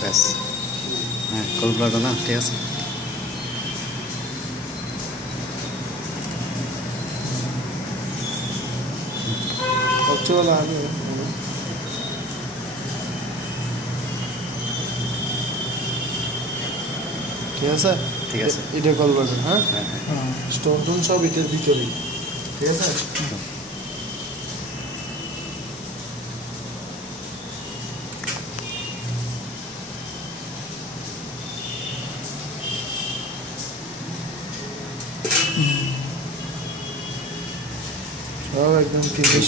ব্যাস হ্যাঁ cold blood না ঠিক আছে চলো আমি ঠিক আছে এটা কল করবেন হ্যাঁ স্টোন টোন সব এটার ভিতরেই ঠিক আছে সব একদম ফিনিশ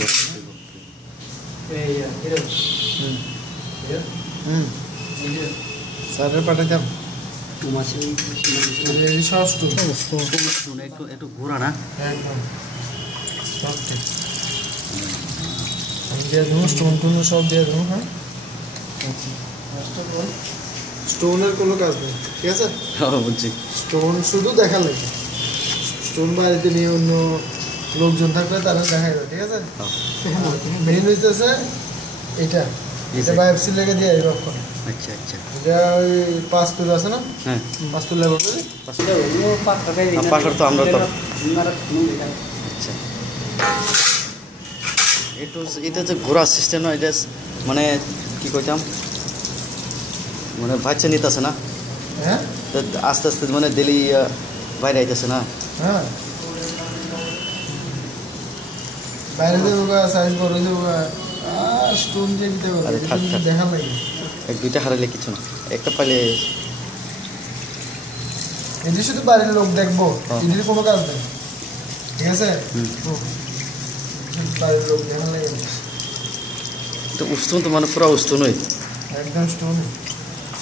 স্যারের পাঠাতাম একটু ঘোরা না একদম আমি দিয়ে দেবো স্টোন টোন সব দিয়ে দেবো হ্যাঁ স্টোনের কোনো কাজ নেই ঠিক আছে বলছি স্টোন শুধু দেখা লাগে স্টোন বাড়িতে নিয়ে অন্য লোকজন থাকলে তারা দেখা যাবে ঠিক আছে মেইন হইতেছে এটা এটা বায়োপসি লেগে দিয়ে রক্ষণ আচ্ছা আচ্ছা এটা ওই 5 তুল আছে না হ্যাঁ 5 তুল লেগে বলি পাশর তো আমরা তো আচ্ছা একটু এটা যে ঘোরার সিস্টেম না এটা মানে কি কইতাম মানে বাচ্চা নিতেছে না হ্যাঁ আস্তে আস্তে মানে দিলি বাইরে আইতেছে না হ্যাঁ বাইরে দেবো সাইজ বড় দেবো স্টোন দিয়ে দিতে পারবে দেখা লাগে এক দুইটা হারালে কিছু না একটা পাইলে এটি শুধু বাড়ির লোক দেখবো এটির কোনো কাজ নেই ঠিক আছে বাড়ির লোক দেখা লাগে এটা উষ্ণ তো মানে পুরো উষ্ণ নয় একদম স্টোন